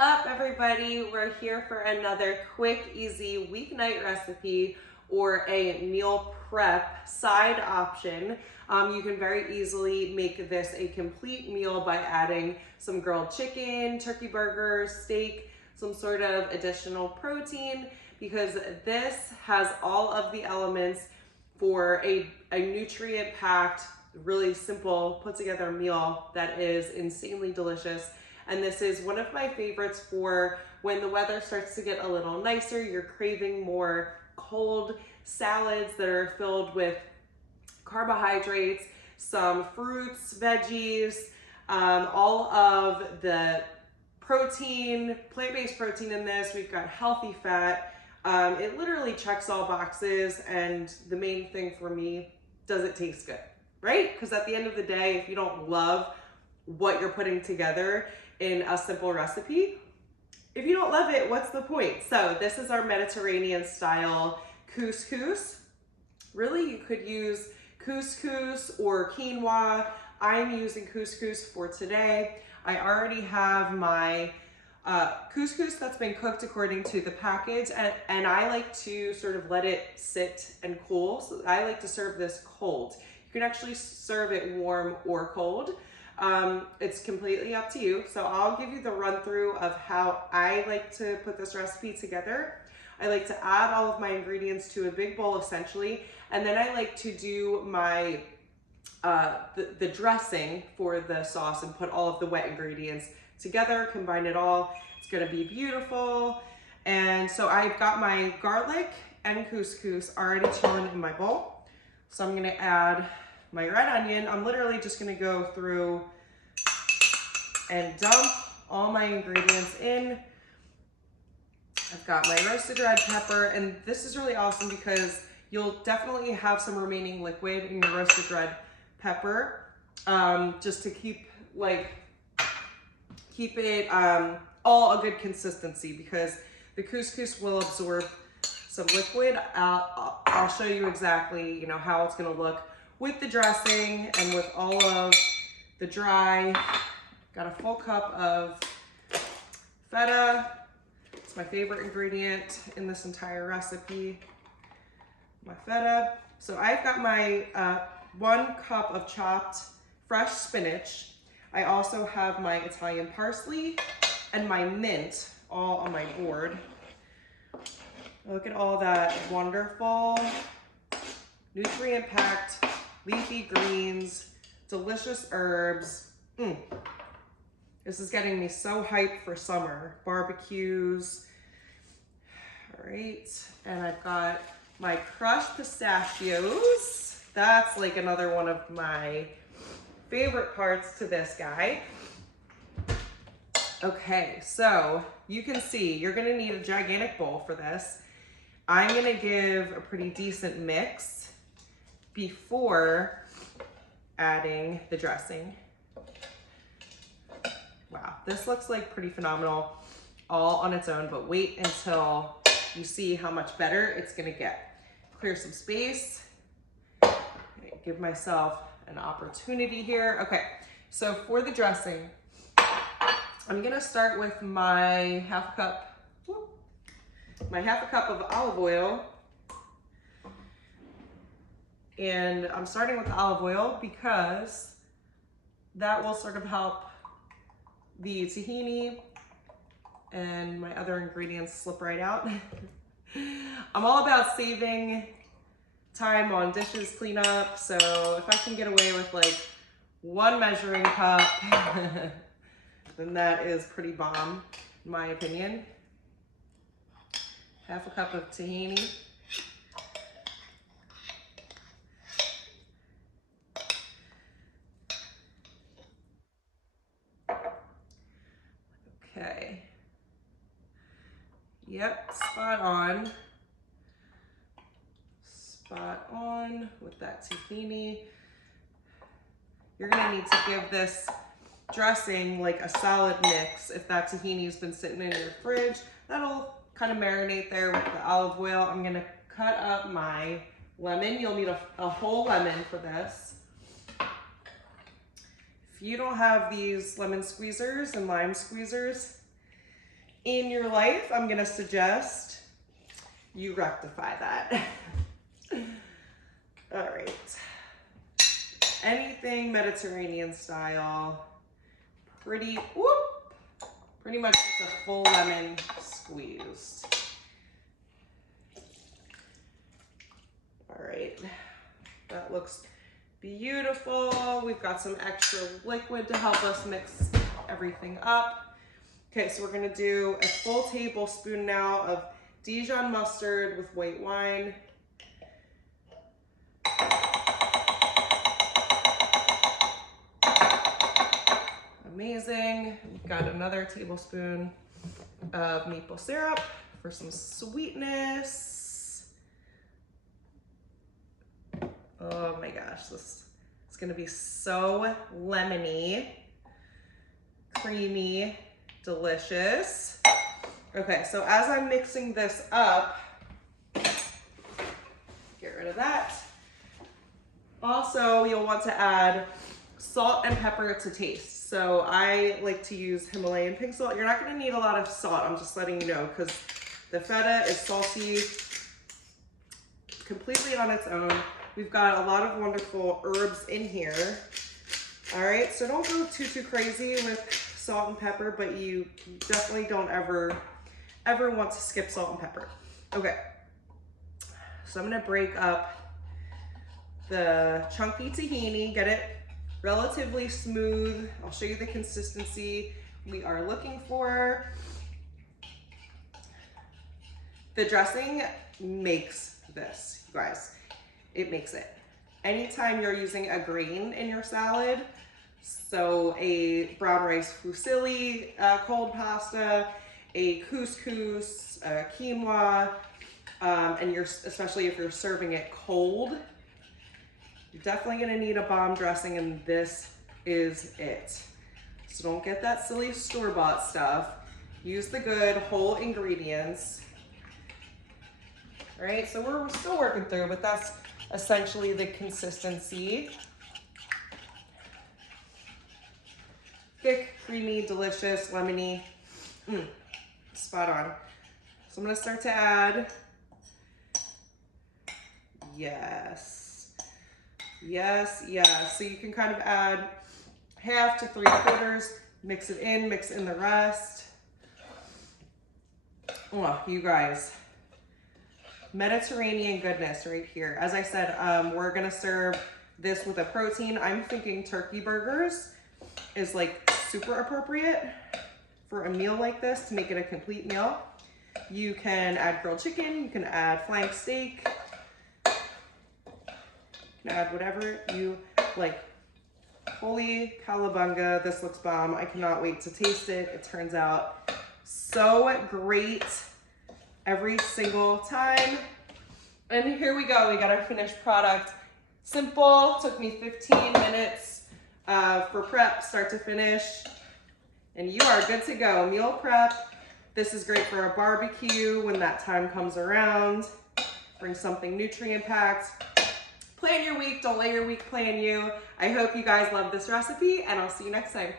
up, everybody? We're here for another quick, easy weeknight recipe or a meal prep side option. You can very easily make this a complete meal by adding some grilled chicken, turkey burgers, steak, some sort of additional protein, because this has all of the elements for a nutrient-packed, really simple, put together meal that is insanely delicious. And this is one of my favorites for when the weather starts to get a little nicer, you're craving more cold salads that are filled with carbohydrates, some fruits, veggies, all of the protein, plant-based protein in this. We've got healthy fat. It literally checks all boxes, and the main thing for me, does it taste good, right? Because at the end of the day, if you don't love what you're putting together in a simple recipe, if you don't love it, what's the point? So this is our Mediterranean style couscous. Really, you could use couscous or quinoa. I'm using couscous for today. I already have my couscous that's been cooked according to the package, and I like to sort of let it sit and cool. So I like to serve this cold. You can actually serve it warm or cold. It's completely up to you. So I'll give you the run through of how I like to put this recipe together. I like to add all of my ingredients to a big bowl essentially, and then I like to do my the dressing for the sauce and put all of the wet ingredients together, combine it all. It's gonna be beautiful. And so I've got my garlic and couscous already chilling in my bowl. So I'm gonna add my red onion. I'm literally just gonna go through and dump all my ingredients in. I've got my roasted red pepper, and this is really awesome because you'll definitely have some remaining liquid in your roasted red pepper, just to keep it all a good consistency, because the couscous will absorb some liquid. I'll show you exactly, how it's gonna look with the dressing and with all of the dry. Got a full cup of feta. It's my favorite ingredient in this entire recipe, my feta. So I've got my 1 cup of chopped fresh spinach. I also have my Italian parsley and my mint all on my board. Look at all that wonderful, nutrient-packed leafy greens, delicious herbs. This is getting me so hyped for summer. Barbecues. All right, and I've got my crushed pistachios. That's like another one of my favorite parts to this guy. Okay, so you can see you're gonna need a gigantic bowl for this. I'm gonna give a pretty decent mix before adding the dressing. Wow, this looks like pretty phenomenal all on its own, but wait until you see how much better it's gonna get. Clear some space. Give myself an opportunity here. Okay, so for the dressing, I'm gonna start with my half a cup of olive oil. And I'm starting with the olive oil because that will sort of help the tahini and my other ingredients slip right out. I'm all about saving time on dishes cleanup, so if I can get away with like 1 measuring cup, then that is pretty bomb, in my opinion. Half a cup of tahini. Okay. Yep, spot on. Spot on with that tahini. You're gonna need to give this dressing like a solid mix. If that tahini's been sitting in your fridge, that'll kind of marinate there with the olive oil. I'm gonna cut up my lemon. You'll need a whole lemon for this. If you don't have these lemon squeezers and lime squeezers, in your life, I'm gonna suggest you rectify that. All right. Anything Mediterranean style, pretty much just a full lemon squeezed. All right, that looks beautiful. We've got some extra liquid to help us mix everything up. Okay, so we're gonna do a full tablespoon now of Dijon mustard with white wine. Amazing. We've got another tablespoon of maple syrup for some sweetness. Oh my gosh, this is gonna be so lemony, creamy, delicious. Okay, so as I'm mixing this up, get rid of that. Also, you'll want to add salt and pepper to taste. So I like to use Himalayan pink salt. You're not gonna need a lot of salt, I'm just letting you know, because the feta is salty completely on its own. We've got a lot of wonderful herbs in here. All right, so don't go too crazy with salt and pepper, but you definitely don't ever want to skip salt and pepper. Okay, so I'm gonna break up the chunky tahini, get it relatively smooth. I'll show you the consistency we are looking for. The dressing makes this, you guys. It makes it. Anytime you're using a grain in your salad, so a brown rice fusilli, cold pasta, a couscous, a quinoa, and especially if you're serving it cold, you're definitely gonna need a bomb dressing, and this is it. So don't get that silly store-bought stuff. Use the good whole ingredients. All right, so we're still working through, but that's essentially the consistency. Thick, creamy, delicious, lemony, spot on. So I'm gonna start to add, yes. So you can kind of add 1/2 to 3/4, mix it in, mix in the rest. Oh, you guys, Mediterranean goodness right here. As I said, we're gonna serve this with a protein. I'm thinking turkey burgers is like super appropriate for a meal like this to make it a complete meal. You can add grilled chicken, you can add flank steak, you can add whatever you like. Holy calabunga, this looks bomb. I cannot wait to taste it. It turns out so great every single time. And here we go, we got our finished product. Simple, took me 15 minutes for prep, start to finish. And you are good to go. Meal prep. This is great for a barbecue when that time comes around. Bring something nutrient packed. Plan your week, don't let your week plan you. I hope you guys love this recipe, and I'll see you next time.